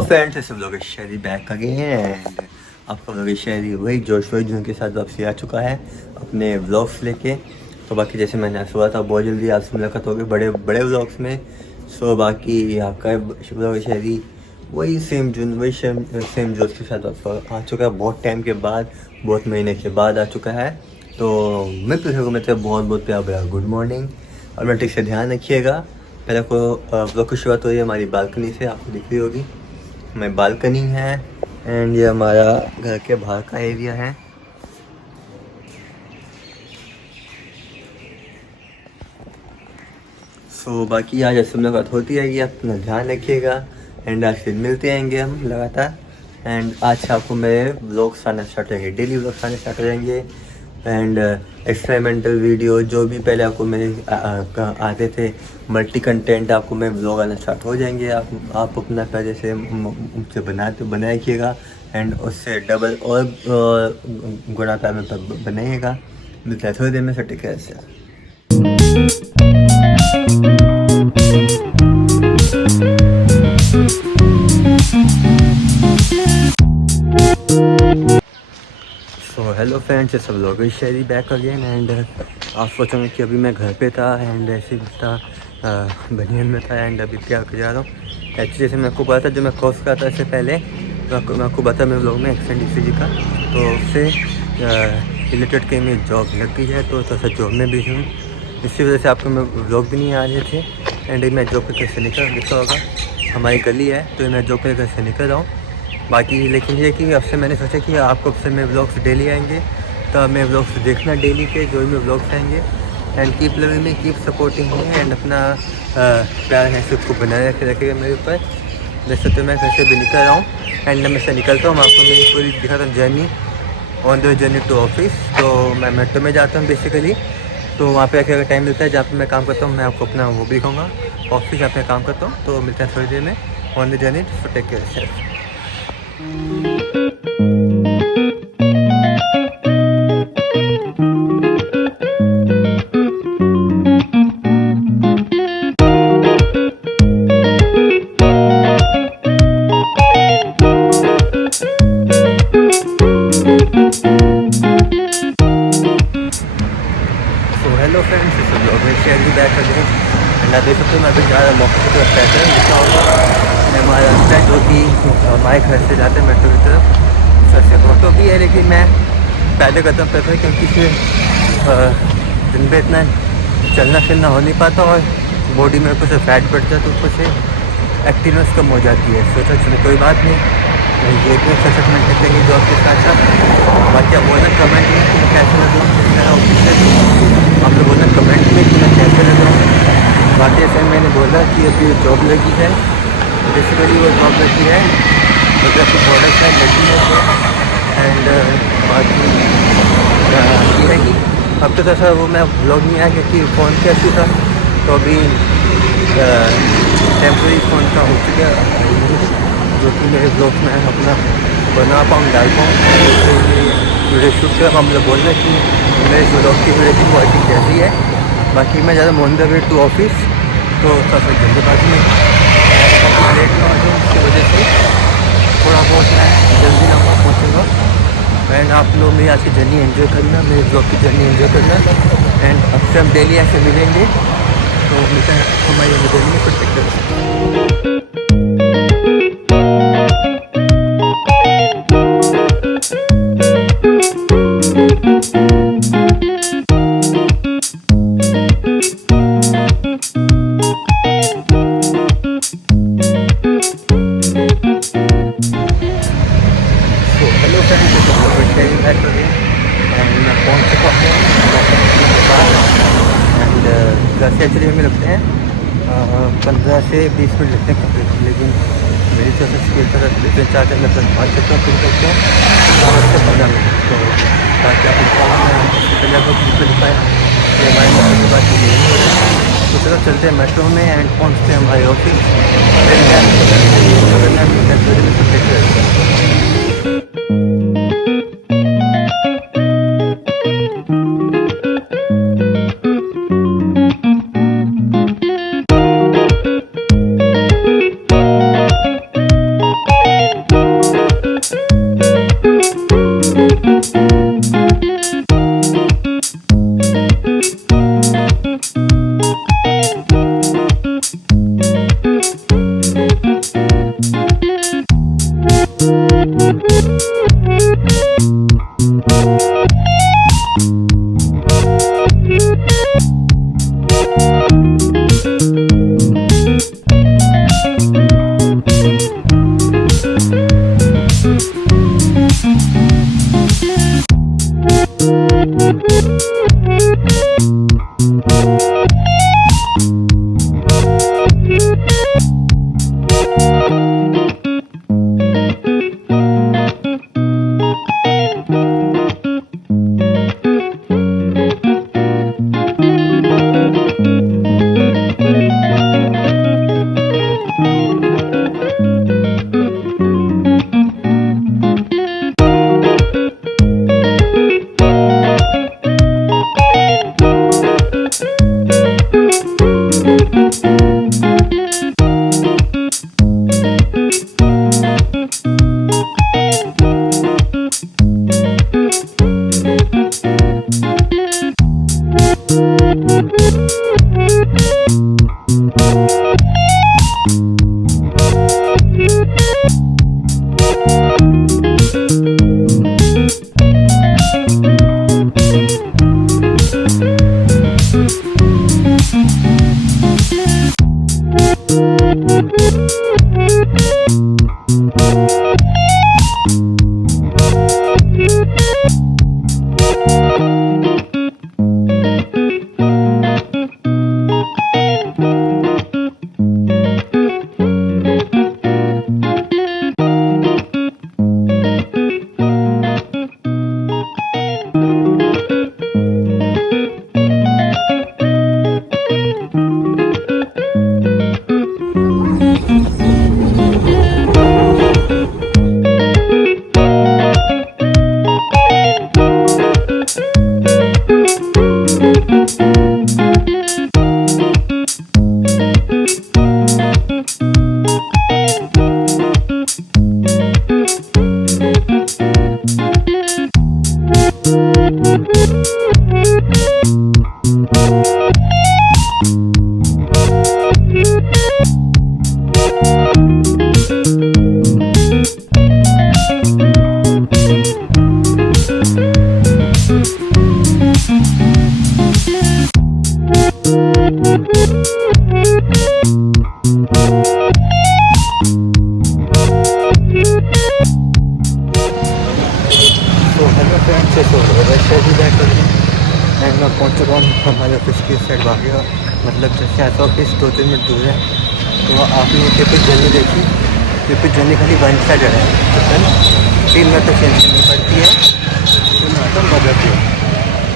Hello friends, सब लोग शेरी back again and आपका लोग शेरी वही जोश वही जिनके साथ वापसी आ चुका है अपने व्लॉग्स लेके। तो बाकी जैसे मैंने आज सुबह था बहुत जल्दी आपसे मुलाकात हो गई बड़े बड़े व्लॉग्स में। सो बाकी आपका व्लॉग शेरी वही सेम सेम जोश के साथ आ चुका है बहुत टाइम के बाद, बहुत महीने के बाद आ चुका है। तो मैं तो बहुत बहुत प्यार भरा गुड मॉर्निंग और मैं ठीक से ध्यान रखिएगा। पहले को ब्लॉग की शुरुआत हो रही है हमारी बालकनी से, आपको दिख रही होगी हमारी बालकनी है एंड ये हमारा घर के बाहर का एरिया है। सो बाकी आज ऐसे मुलाकात होती रहेगी, आप अपना ध्यान रखिएगा एंड आज फिर मिलते रहेंगे हम लगातार। एंड आज से आपको मेरे ब्लॉग्स आना स्टार्ट रहेंगे, डेली ब्लॉग्स आने स्टार्ट हो जाएंगे एंड एक्सपेरिमेंटल वीडियो जो भी पहले आपको मेरे आते थे मल्टी कंटेंट, आपको मैं ब्लॉग आना स्टार्ट हो जाएंगे। आप अपना पहले से मुझसे बनाइएगा एंड उससे डबल और गुना पैर में बनाइएगा। मिलता है थोड़ी देर में, टेक केयर से। सो हेलो फ्रेंड्स, सब लोग शेरी बैक अगेन एंड आप सोचोगे कि अभी मैं घर पे था एंड ऐसे ही था बनियन में था एंड अभी क्या कर जा रहा हूँ। एक्चुअली जैसे मैं आपको बताया जो मैं कोर्स कर था इससे पहले, तो मैं आपको बताया मेरे ब्लॉग में एक्सटेंड का, तो उससे रिलेटेड कहीं मेरी जॉब लग गई है तो थोड़ा सा जॉब में भी हूँ। इसी वजह से आपको मैं ब्लॉग भी नहीं आ रहे थे एंड मैं जॉब पे कैसे निकल देखा होगा हमारी गली है तो मैं जॉब पे कैसे निकल रहा हूँ। बाकी लेकिन ये कि अब से मैंने सोचा कि आपको अब से मेरे ब्लॉग्स डेली आएंगे, तो मेरे ब्लॉग्स देखना डेली के जो भी मेरे ब्लॉग्स आएंगे and keep loving me, keep supporting me and अपना प्यार है सबको बनाए रखेगा मेरे ऊपर। वैसे तो मैं घर से भी निकल रहा हूँ एंड मैं से निकलता हूँ, आपको मेरी पूरी दिखाता हूँ journey on the journey to office. तो मैं मेट्रो में जाता हूँ बेसिकली, तो वहाँ पे अगर टाइम मिलता है जहाँ पे मैं काम करता हूँ मैं आपको अपना वो भी दिखाऊँगा ऑफिस जहाँ पे काम करता हूँ। तो मिलता है थोड़ी देर में on the journey, so take care self. Hello friends, इस ब्लॉग में शेयर भी बैक कर दें एंड आप देख सकते हो मैं अभी जा रहा मौके की तरफ पैसे लिखा होगा हमारा रास्ता जो कि हमारे घर से जाते हैं मेट्रो की तरफ। सर से ऑटो भी है लेकिन मैं पैदल करता हूँ प्रेफर, क्योंकि फिर दिन में इतना चलना फिरना हो नहीं पाता और बॉडी में ऊपर से फैट बढ़ जाता है तो ऊपर से एक्टिवनेस कम हो जाती है। सोचा चलो कोई बात नहीं, ये भी अच्छा सेटलमेंट कर देंगे जॉब के साथ साथ। बाकी आप बोलना कमेंट में कि मैं कैसे लग रहा हूँ, आप लोग बोलना कमेंट में कि मैं कैसे लग रहा हूँ। बाकी ऐसे मैंने बोला कि अभी जॉब लगी है, बेसिकली वो जॉब लगी है मतलब प्रोडक्ट है लगी है एंड बाकी ये है कि अब तो ऐसा वो मैं ब्लॉग नहीं आया क्योंकि फ़ोन का इशू था, तो अभी टेम्प्रेरी फ़ोन का हो चुका है जो कि मेरे ब्लॉग में अपना बना पाऊँ डाल पाऊँ। वीडियो शूट कर हम लोग बोल रहे हैं कि मेरे ब्लॉग की वीडियो की क्वालिटी कैसी है। बाकी मैं ज़्यादा on the way to office, तो थोड़ा सा जल्दबाजी में लेट ना हो जाए उसकी वजह से थोड़ा बहुत मैं जल्दी ना पहुँचूँगा। एंड आप लोग मेरी आज की जर्नी एंजॉय करना, मेरे ब्लॉग की जर्नी एंजॉय करना एंड अब से हम डेली ऐसे मिलेंगे तो मिलते हैं हमारी जर्नी में कुछ टिकट। मैं पहुँच चुका हूँ एंड घर से एक्चुअली में लगते हैं 15 से 20 मिनट लगते हैं कंप्लीट, लेकिन मेरी तरफ से स्पीड पर 4 मैं 5 तक फिर करते हैं 10 से 15 मिनट। तो ताकि आप को दिखाएँ कि हमारे मेट्रो के बाद नहीं हो रहा है, तो चलो चलते हैं मेट्रो में एंड पहुँचते हैं हमारे ऑफिस। वैसे भी बैक कर एंड मैं पहुँच चुका हूँ हमारे ऑफिस की साइड बाकी का मतलब जैसे ऐसा ऑफिस 2-3 मिनट दूर है। तो आपने ये कुछ जर्नी देखी, ये कुछ जर्नी खाली वन साइड है, तो कल 3 मिनट तक चेंज करनी पड़ती है। तो मैं आता हूँ बदलपुर।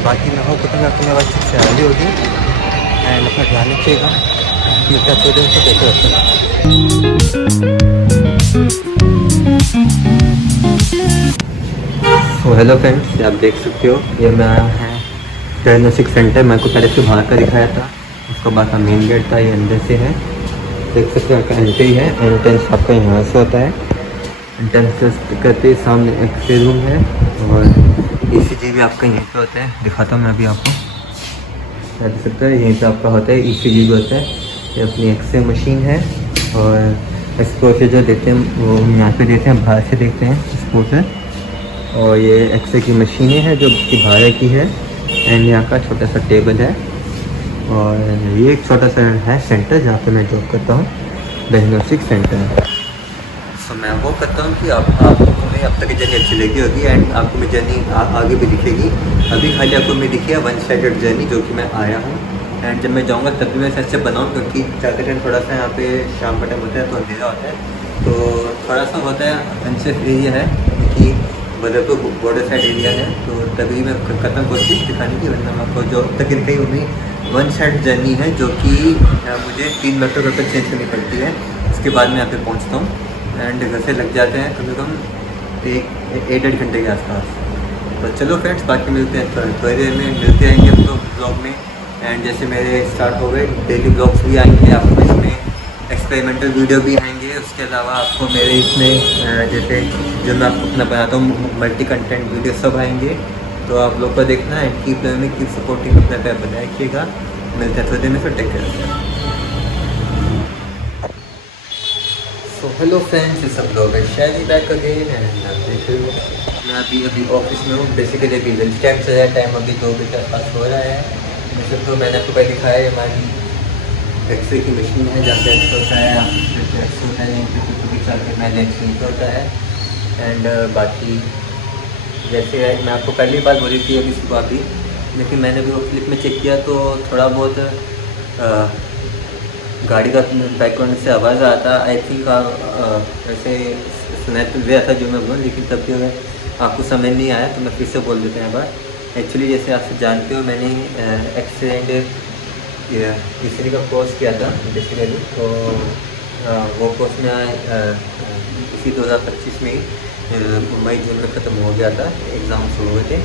बाकी मैं होप करता हूँ अपने पास सैलरी होगी एंड अपना ध्यान रखिएगा। मिलता थोड़ी देर से देखते रहते हैं। तो हेलो फ्रेंड्स, आप देख सकते हो ये मैं है डायग्नोस्टिक सेंटर। मैं को पहले से बाहर का दिखाया था, उसके बाद का मेन गेट था, ये अंदर से है। देख सकते हो आपका एंट्री है, एंट्रेंस आपका यहाँ से होता है। एंट्रेंस करते ही सामने एक्सरे रूम है और ईसीजी भी आपका यहीं पे होता है। दिखाता हूँ मैं अभी आपको, देख सकते हो यहीं पे आपका होता है, ईसीजी भी होता है। ये अपनी एक्सरे मशीन है और एक्सपोजर जो देते हैं वो हम यहाँ पे देते हैं, बाहर से देखते हैं एक्सपोजर। और ये एक्सरे की मशीनें हैं जो कि बाहर की है एंड यहाँ का छोटा सा टेबल है। और ये एक छोटा सा है सेंटर जहाँ पे मैं जॉब करता हूँ, डायग्नोस्टिक सेंटर। तो मैं वो करता हूँ कि आपको मेरी अब तक की जर्नी अच्छी लगी होगी एंड आपको मेरी जर्नी आगे भी दिखेगी। अभी खाली आपको मेरी दिखी है वन साइडेड जर्नी जो कि मैं आया हूँ। एंड जब मैं जाऊँगा तब भी मैं ऐसे बनाऊँ क्योंकि ज़्यादा टाइम थोड़ा सा यहाँ पे शाम का टाइम होता है तो अंधेरा होता है, तो थोड़ा सा होता है अनसेफ एरिया है क्योंकि बदरपुर बॉर्डर साइड एरिया है। तो तभी मैं करता हूँ कोशिश दिखाने की, वरना मैं आपको जो तक दिखाई वो भी वन साइड जर्नी है जो कि मुझे 3 मिनट तक चेंज करनी पड़ती है। उसके बाद मैं यहाँ पे पहुँचता हूँ एंड घर से लग जाते हैं कम से कम 1-1.5 घंटे के आसपास। तो चलो फ्रेंड्स, बाकी मिलते हैं थोड़ी देर में, मिलते रहेंगे हम लोग ब्लॉग में। एंड जैसे मेरे स्टार्ट हो गए डेली ब्लॉग्स भी आएंगे, आपको इसमें एक्सपेरिमेंटल वीडियो भी आएंगे। उसके अलावा आपको मेरे इसमें जैसे जो मैं आपको अपना बनाता हूँ मल्टी कंटेंट वीडियो सब आएंगे, तो आप लोग को देखना है। कीप लर्निंग, कीप सपोर्टिंग, अपना पैर बनाए रखिएगा। मिलते हैं थोड़ी देर में, फिर take care. So hello friends, ये सब लोग हैं शायरी बैक अगेन एंड आप देख रहे हो मैं अभी ऑफिस में हूँ। बेसिकली अभी लंच टाइम चल रहा है, टाइम अभी 2 बजे के आसपास हो रहा है। जैसे तो मैंने आपको पहले दिखाया है हमारी एक्सरे की मशीन है जहाँ पे एक्स होता है, एक्स होता है यहीं पे कुछ भी चल के मैं लेंस होता है। एंड बाकी जैसे मैं आपको पहली बार बोली थी अभी सुबह भी, लेकिन मैंने भी वो क्लिप में चेक किया तो थोड़ा बहुत गाड़ी का बैकग्राउंड से आवाज़ आया था। आई थिंक वैसे सुनाई तो दिया था जो मैं बोलूँ, लेकिन तब भी अगर आपको समझ नहीं आया तो मैं फिर से बोल देते हैं एक बार। एक्चुअली जैसे आप जानते हो मैंने एक्सरे एंड तीसरी का कोर्स किया था बेसिकली, तो वो कोर्स में इसी 2025 में मई जून में ख़त्म हो गया था, एग्ज़ाम शुरू हुए थे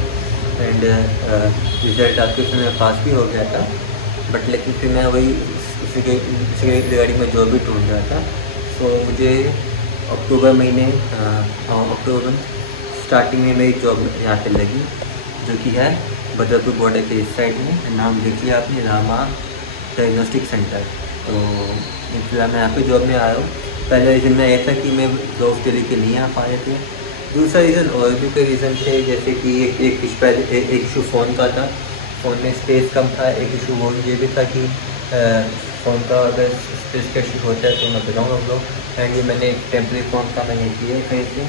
एंड रिज़ल्ट आके उसमें मैं पास भी हो गया था। बट लेकिन फिर मैं वही उसी रिगार्डिंग में जॉब भी ढूंढ रहा था। तो मुझे अक्टूबर महीने अक्टूबर स्टार्टिंग में मेरी जॉब यहाँ पे लगी जो कि है बदरपुर बॉर्डर के इस साइड में। नाम देख लिया आपने, रामा डायग्नोस्टिक सेंटर। तो फिलहाल मैं यहाँ पे जॉब में आया हूँ। पहला रीज़न मैं ये था कि मैं ब्लॉग डेली के नहीं आ पा रहे थे। दूसरा रीज़न और भी कोई रीज़न थे, जैसे कि एक इशू फ़ोन का था, फ़ोन में स्पेस कम था। एक इशू वो ये भी था कि फ़ोन का अगर स्पेस का इशू होता है तो मैं बताऊँगा हम लोग। एंड ये मैंने एक टेम्परेरी फ़ोन का मैंने किया है कहीं से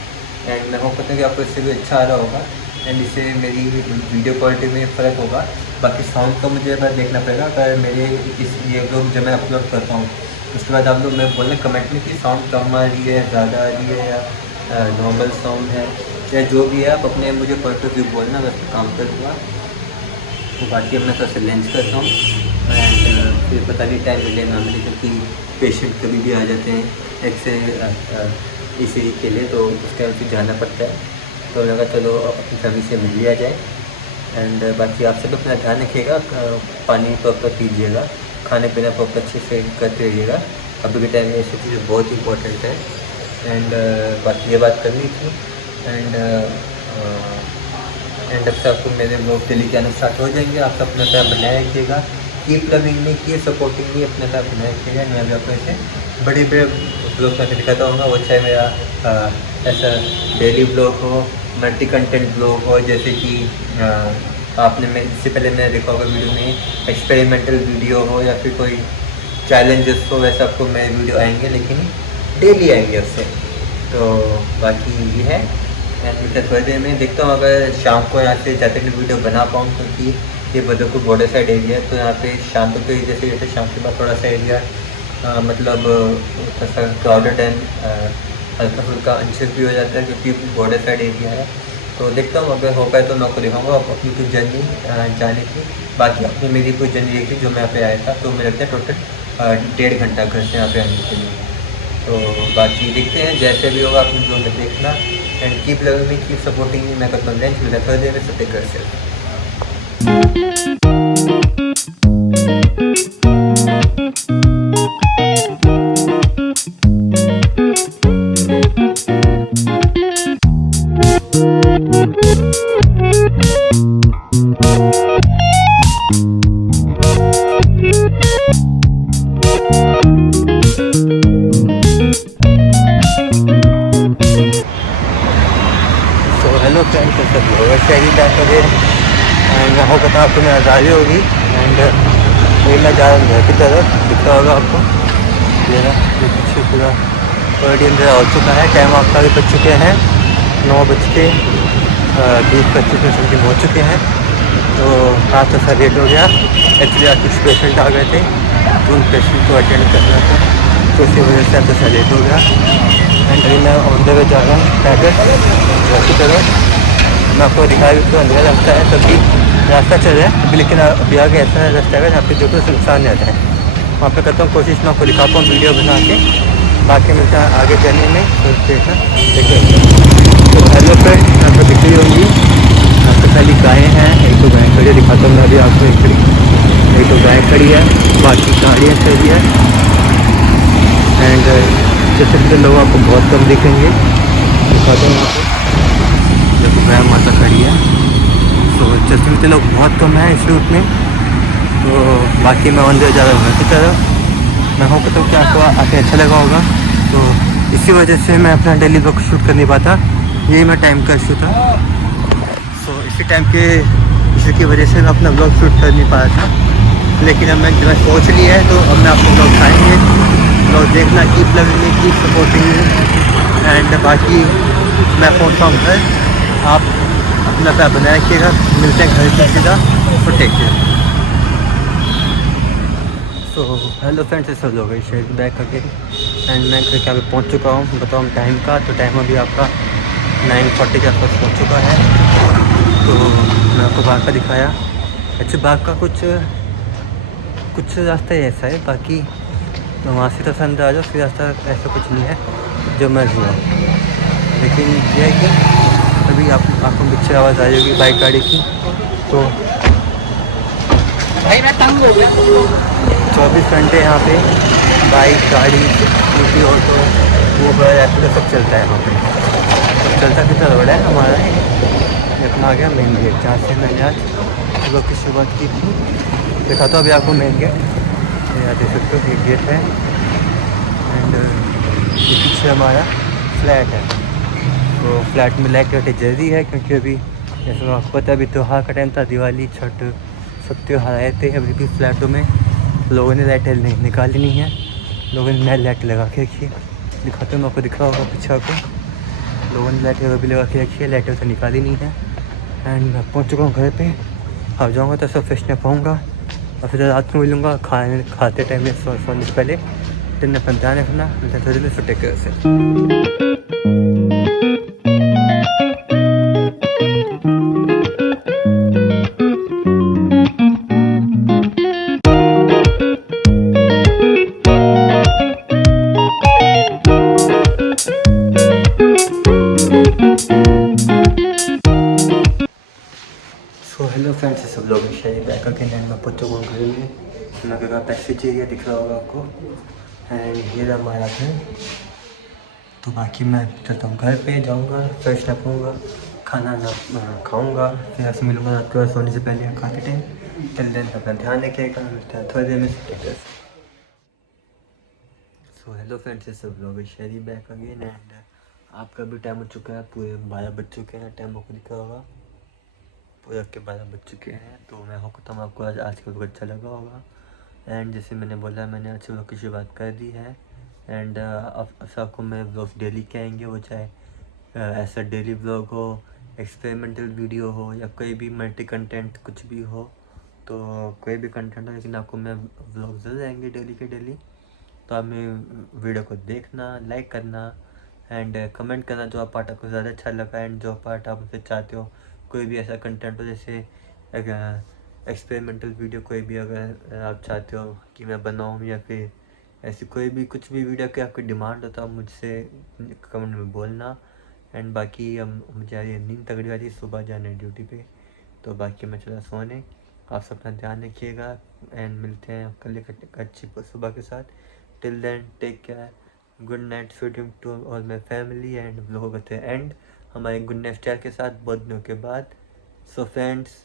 एंड मैं होप करता हूँ कि आपको इससे भी अच्छा आ रहा होगा एंड इससे मेरी वीडियो क्वालिटी में फ़र्क होगा। बाकी साउंड का मुझे एक बार देखना पड़ेगा, अगर मेरे इस ये लोग जब मैं अपलोड करता हूँ उसके बाद आप लोग मैं बोलना कमेंट में कि साउंड कम आ रही है, ज़्यादा आ रही है या नॉर्मल साउंड है या जो भी है, आप अपने मुझे पॉइंट ऑफ व्यू बोलना, मैं काम कर दूँगा। तो बाकी अब मैं थोड़ा सा लंच करता हूँ एंड फिर पता नहीं टाइम मिले ना मिले क्योंकि पेशेंट कभी भी आ जाते हैं एक्सरे इसी के लिए, तो उस टाइम फिर जाना पड़ता है। तो लगा चलो अपनी फैमिली से मिल लिया जाए। एंड बाकी आप सब अपना ध्यान रखिएगा, पानी प्रॉपर पीजिएगा, खाने पीना प्रॉपर अच्छे से करते रहिएगा। अभी के टाइम में ये सब चीज़ें बहुत इंपॉर्टेंट है। एंड बाकी ये बात करनी थी एंड अब से आपको मेरे ब्लॉग डेली के आना स्टार्ट हो जाएंगे। आप सब अपना टाइम बनाए रखिएगा, कीप लविंग में, कीप सपोर्टिंग में, अपना टाइम बनाए रखिएगा। मैं अभी आपको ऐसे बड़े ब्लॉग में दिखाता हूँ, वो चाहे मेरा ऐसा डेली ब्लॉग हो, मल्टी कंटेंट ब्लॉग हो, जैसे कि आपने मैं इससे पहले मैंने देखा होगा वीडियो में एक्सपेरिमेंटल वीडियो हो या फिर कोई चैलेंजेस हो, वैसे आपको मेरे वीडियो आएंगे लेकिन डेली आएंगे उससे। तो बाकी ये है मैं थोड़ी देर में देखता हूँ अगर शाम को यहाँ से ज़्यादा की वीडियो बना पाऊँ, क्योंकि ये बदरपुर बॉर्डर साइड एरिया है। तो यहाँ पे शाम को जैसे जैसे शाम के बाद थोड़ा सा एरिया मतलब थोड़ा सा क्राउडेड एंड हल्का फुल्का अनसेफ भी हो जाता है, क्योंकि बॉर्डर साइड एरिया है। तो देखता हूँ अगर हो पाए तो मैं आपको दिखाऊंगा अपनी कुछ जर्नी जाने की। बाकी आपने मेरी कुछ जर्नी देखी जो मैं यहाँ पे आया था, तो मुझे लगता है टोटल 1.5 घंटा घर से यहाँ पे आने के लिए। तो बाकी देखते हैं जैसे भी होगा, अपने जो देखना and keep loving me, keep supporting me. मैं करता हूँ लंच, मिला थोड़ी देर में, सब टेक केयर से। हेलो फ्रेंड्स, सब लोग शहरी बैक अगेन एंड मैं होगा तो आपको मैं आज़ादी होगी एंड वही मैं जा रहा हूँ घर की तरफ। दिखता होगा आपको ये ना, ये पीछे पूरा ऑडियंस हो चुका है। टाइम आपका भी बज चुके हैं 9:20-25 समथिंग हो चुके हैं। तो आज तो सर लेट हो गया। एक्चुअली आज कुछ पेशेंट आ गए थे, तो उन पेशेंट को अटेंड करना था, तो इसी वजह से आज तो सर लेट हो गया। एंड अभी मैं ऑन द वे जा रहा हूँ पैदल घर की तरफ। मैं आपको दिखाया भी तो अंधेरा रास्ता है, तभी रास्ता चल रहा है अभी, लेकिन अभी आगे ऐसा रास्ता है जहाँ पे जो कुछ नुकसान रहता है। वहाँ पे करता हूँ कोशिश मैं आपको दिखा पाऊँ वीडियो बना के। बाकी मिलता है आगे जर्नी में, तो देखना देखिए। तो हेलो फ्रेंड, आपको दिख रही होंगी आपको पहली गायें हैं, एक दो गायें खड़ी है, दिखाता हूँ मैं अभी आपको। एक दो गायें खड़ी है, बाकी गाड़ियाँ खड़ी है एंड जैसे कि लोग आपको बहुत कम दिखेंगे। दिखाता हूँ आपको, देखो गाय माता खड़ी है। तो जैसे कि लोग बहुत कम है इस रूट में। तो बाकी मैं अंदर जा रहा हूँ घर की तरफ। मैं होप करता हूँ कि आपको आके अच्छा लगा होगा। तो इसी वजह से मैं अपना डेली ब्लॉग शूट कर नहीं पाता, यही मैं टाइम का इशू था। तो इसी टाइम के इशू की वजह से मैं अपना ब्लॉग शूट कर नहीं पाया था, लेकिन अब मैं जब सोच लिया है तो अब मैं आपको ब्लॉग खाएँगे। ब्लॉग देखना, keep loving me, keep supporting me and बाकी मैं पहुँचता हूँ घर। आप अपना प्यार बनाए रखिएगा, मिलते हैं घर से सीधा। तो take care. So hello friends, सब लोग शेयर बैक अगेन एंड मैं घर के आगे पहुँच चुका हूँ। बताऊँ टाइम का, तो टाइम अभी आपका 9:40 के आसपास पहुँच चुका है। तो मैं आपको बाग का दिखाया। एक्चुअली बाग का कुछ रास्ता ही ऐसा है, बाकी तो वहाँ से तो अंदर आ जाओ, फिर रास्ता ऐसा कुछ नहीं है जो मैं हुआ। लेकिन यह है कि अभी आपको पीछे आवाज़ आ जाएगी बाइक गाड़ी की। तो भाई मैं तंग हो गया। 24 घंटे यहाँ पे बाइक गाड़ी स्कूटी ऑटो ऊबर रैपिडो सब चलता है वहाँ पे। चलता कितना रोड है हमारा, अपना आ गया मेन गेट, जहाँ से मैंने आज लोग की शुरुआत की थी। दिखाता हूँ अभी आपको मेन गेट, यहाँ देख सकते हो एक गेट है एंड ये पीछे हमारा फ्लैट है। तो फ्लैट में लाइट रखनी जरूरी है, क्योंकि अभी जैसे आपको पता है अभी त्यौहार का टाइम था, दिवाली छठ सब त्यौहार आए थे। अभी भी फ्लैटों में लोगों ने लाइटें निकाली नहीं है, लोगों ने नई लाइट लगा के रखी है। दिखाते हैं, मैं आपको दिख रहा होगा पीछे को, लोगों ने लाइटें अभी लगा के रखी है, लाइटें तो निकाली नहीं है। एंड मैं पहुँच चुका हूँ घर पे। आ जाऊँगा तो सब फ्रेशनअप होऊंगा और फिर रात में मिलूँगा खाते टाइम में सोने से पहले। दिन अपना ध्यान रखना, थोड़ी देर टेक केयर से। सो हेलो फ्रेंड्स, सब लोग शायद बैक अगेन एंड मैं पहुँच चुका हूँ घर में। मैं घर का पैसेज एरिया दिख रहा होगा आपको एंड ये रहा हमारा घर। तो बाकी मैं चलता हूँ घर पे, जाऊँगा फ्रेश अप होऊंगा, खाना ना खाऊँगा, फिर ऐसे मिलूँगा रात को सोने से पहले खाते टाइम। टिल देन अपना ध्यान रखिएगा, मिलता है थोड़ी देर में। सो हेलो फ्रेंड्स, सब लोग शहरी बैक अगेन एंड आपका भी टाइम हो चुका है, पूरे 12 बज चुके हैं। टाइम आपको दिखा होगा पूरे के 12 बज चुके हैं। तो मैं होता हूँ आपको आज का अच्छा लगा होगा एंड जैसे मैंने बोला, मैंने अच्छे लोग की शुरुआत कर दी है एंड अब आपको मैं ब्लॉग डेली के आएंगे, वो चाहे ऐसा डेली व्लॉग हो, एक्सपेरिमेंटल वीडियो हो या कोई भी मल्टी कंटेंट कुछ भी हो, तो कोई भी कंटेंट हो, लेकिन आपको मैं व्लॉग जरूर आएंगे डेली के डेली। तो आप मेरी वीडियो को देखना, लाइक करना एंड कमेंट करना जो पार्ट आपको ज़्यादा अच्छा लगा एंड जो पार्ट आप मुझसे चाहते हो। कोई भी ऐसा कंटेंट हो जैसे एक्सपेरिमेंटल वीडियो, कोई भी अगर आप चाहते हो कि मैं बनाऊँ, या फिर ऐसी कोई भी कुछ भी वीडियो की आपकी डिमांड हो, तो आप मुझसे कमेंट में बोलना। एंड बाकी अब मुझे यार ये नींद तगड़ी आ रही है, सुबह जाना है ड्यूटी पे, तो बाकी मैं चला सोने। आप सब अपना ध्यान रखिएगा एंड मिलते हैं कल एक अच्छी सुबह के साथ। Till then take care, good night, sweet dream to all my family and लोगों करते हैं एंड हमारे गुड नाइट स्टार के साथ बहुत दिनों के बाद। सो फ्रेंड्स,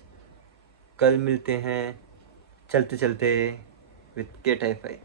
कल मिलते हैं चलते चलते विथ के टाइफाई।